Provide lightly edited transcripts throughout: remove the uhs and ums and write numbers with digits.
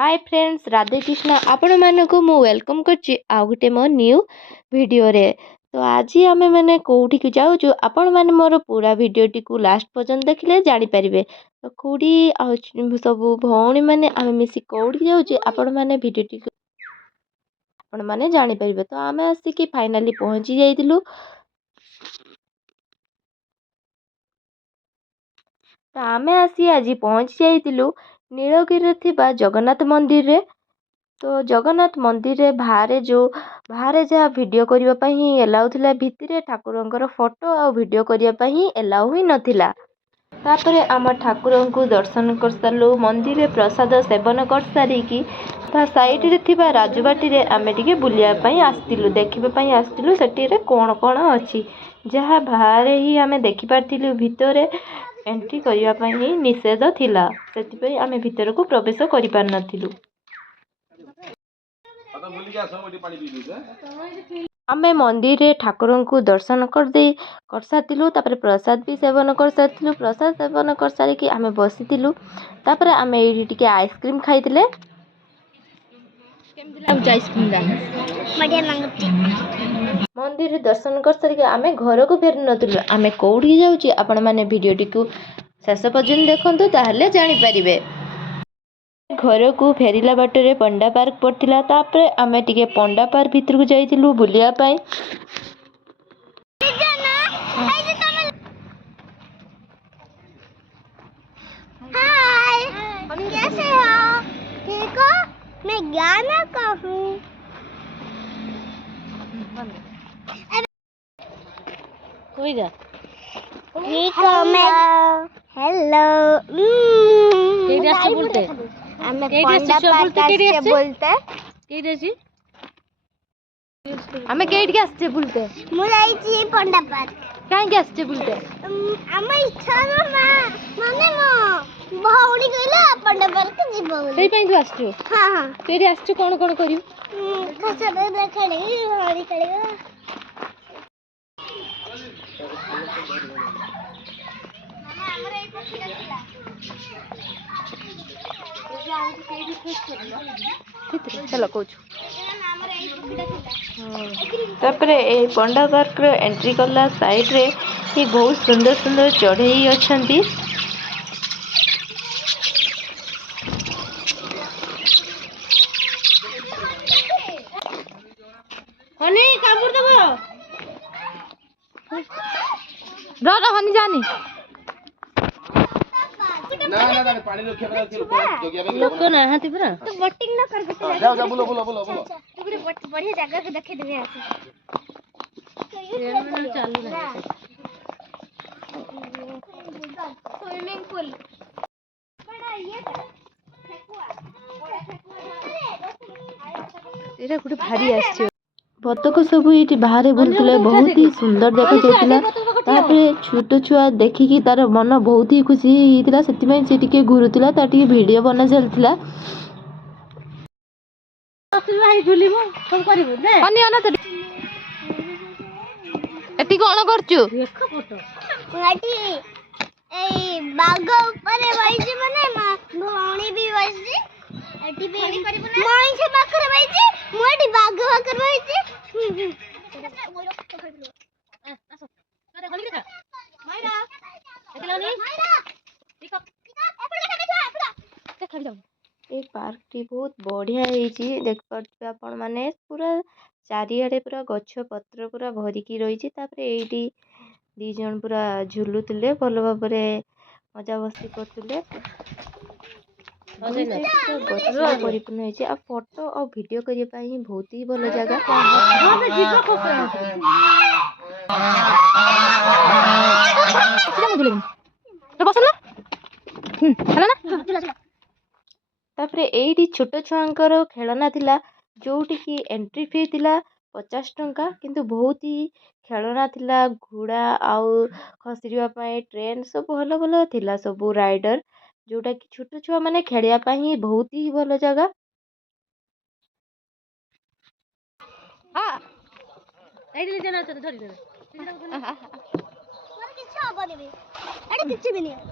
Hi friends, Radhe Krishna. आपण मानक मु वेलकम करछि आ गुटे मो न्यू वीडियो रे। तो आज आमे माने कोठी के जाउछु, आपण माने मोर पूरा वीडियो टी को लास्ट पर्यंत देखले जानि परिबे। तो कोडी आ सब भौणी माने आमे मिसी कोठी जाउछु, आपण माने वीडियो टी आपण माने जानि परिबे। तो आमे आसी कि फाइनली पहुंची जाइतिलु। तो आमे आसी आज पहुंची जाइतिलु नीलगिरी थिबा जगन्नाथ मंदिर रे। तो जगन्नाथ मंदिर रे बाहर जहाँ वीडियो करने ही एलाउ थिला, भितरे ठाकुरंकर फोटो आ वीडियो करने ही एलाउ ही नथिला। तापरे आम ठाकुर को दर्शन कर सारू, मंदिर रे प्रसाद सेवन कर सारिकी ता साइड रे थिबा राजबाटी रे आमे टिके बुलिया पई आस्तिलु, देखिबा पई आस्तिलु सेठी रे कोन कोन अछि जहाँ बाहर ही आमे देखि पारथिलु। भितरे एंट्री करने पई ही निषेध थिला, सेति पई आमे भितर को प्रवेश करि पार नथिलु। आमे मंदिर रे ठाकुर को दर्शन कर साथिलु, तापर प्रसाद भी सेवन कर साथिलु। प्रसाद सेवन कर सारिकी आमे बसिथिलु। तापर आमे एठी टिके आइसक्रीम खाइतिले। मंदिर रे दर्शन कर सारिकी आमे घर को फेर नथिलु। आमे कोठी जाउची आपण माने वीडियो टी को शेष पर्यंत देखंतु, ताहले जानि परिबे। घर को फेरिला बाटरे पंडा पार्क पड़थिला। तापरे आमे टिके पंडा पार्क भीतर को जाइतिलु बुलिया पाई। हाय, कैसे हो? ठीक हो? मैं गाना कहूँ। कोई जा ठीक हो? मैं हेलो। केडी आसे बोलते? हमें केडी पंडा आसे पार्क बोलते? केडी आसे आसे बोलते? केडी आसी हमें केडी के आसे बोलते? मु जाइछि पंडा पार्क। काहे के आसे बोलते? हम इच्छा माने मो भौणी कहला पंडा पार्क जीवो बोली। सेई पई तू आछू? हां हां। केडी आछू कोन कोन करियो? खसा दे खेली भौणी खेलिबा। मामा हमर एई पछिला थिला। चलो कोच हमर एई पछिला थिला। तापरे ए पंडा पार्क रे एंट्री करला साइड रे ही बहुत सुंदर सुंदर चढ़ई अछंती। हनी कामुर दबो रो हनी जानी ना पानी रखिया लोक ना हाथी पूरा तो बोटिंग ना कर के जाओ जाओ बोलो तू पूरे बढ़िया जगह के देखे देबे आसे चालू रहे स्विमिंग पूल बड़ा ये फेकुआ बड़ा एटा गुटे भारी आछे। बतक सब ये बाहर बुलते बहुत ही सुंदर देखा जाता। तापरे छोट छुआ देखिकी तार मन बहुत ही खुशी होता, से सी टिके घुरुला, तार टिके वीडियो बना चलता। एटी कोन करचु? ए बाग ऊपर बैठी माने भौणी भी बैठी एटी भी माई से बाकर बैठी मोटी बाग बाकर बैठी मायरा एकलानी ए पार्क टी बहुत बढ़िया है। देख पार्थे आपण माने पूरा चारिआडे पूरा गछ पत्र पूरा भरिकी रही। तापरे एटी दी जन पूरा झुलुतिले, भल भाबरे मजा मस्ती करतुले। परिपूर्ण होइछि आ फोटो और वीडियो करिया पई बहुत ही भल जगह। तापरे एटी छोट छुआंकर खेलना थिला, जोटी की एंट्री फी थिला 50 टंका, किंतु बहुत ही खेलना थिला। घोड़ा आउ खसरिया पाए ट्रेन सब भल भल थिला, सब राइडर जोटा कि छोट छुआ माने खेलिया पाई बहुत ही भल जगह। हां एडी ले जना धरि दे मोर किछ हबनी बे एडी किछ भी नहीं एडी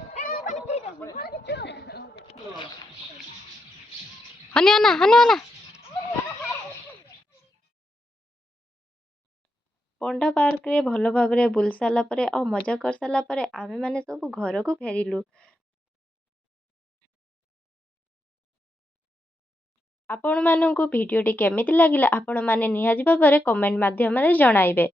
खाली ହନିଅ ନା ପଣ୍ଡା ପାର୍କରେ ଭଲ ଭାବରେ ବୁଲି ସାରିଲା ପରେ ଆଉ ମଜା କରିସାରିଲା ପରେ ଆମେମାନେ ସବୁ ଘରକୁ ଫେରିଲୁ। ଆପଣମାନଙ୍କୁ ଭିଡ଼ିଓଟି କେମିତି ଲାଗିଲା ଆପଣମାନେ ନିହାତି ଭାବରେ କମେଣ୍ଟ ମାଧ୍ୟମରେ ଜଣାଇବେ।